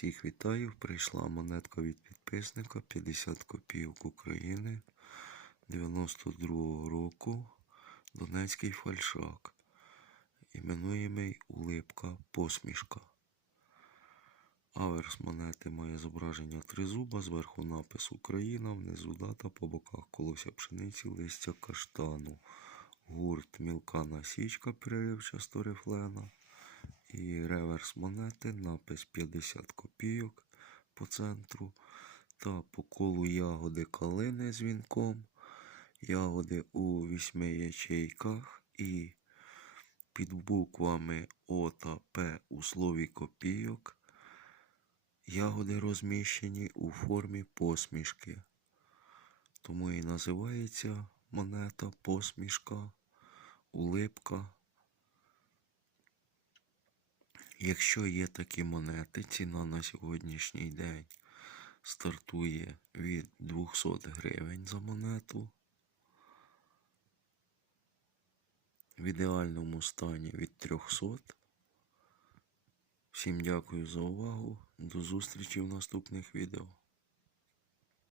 Всіх вітаю. Прийшла монетка від підписника 50 копійок України 92-го року. Донецький фальшак. Іменуємий улипка посмішка. Аверс монети має зображення тризуба, зверху напис Україна, внизу дата, по боках колося пшениці, листя каштану. Гурт мілка насічка переривчасто рифлена. І реверс монети, напис 50 копійок по центру. Та по колу ягоди калини з вінком. Ягоди у вісьми ячейках. І під буквами О та П у слові копійок. Ягоди розміщені у формі посмішки. Тому і називається монета посмішка, улипка. Якщо є такі монети, ціна на сьогоднішній день стартує від 200 гривень за монету. В ідеальному стані від 300. Всім дякую за увагу. До зустрічі в наступних відео.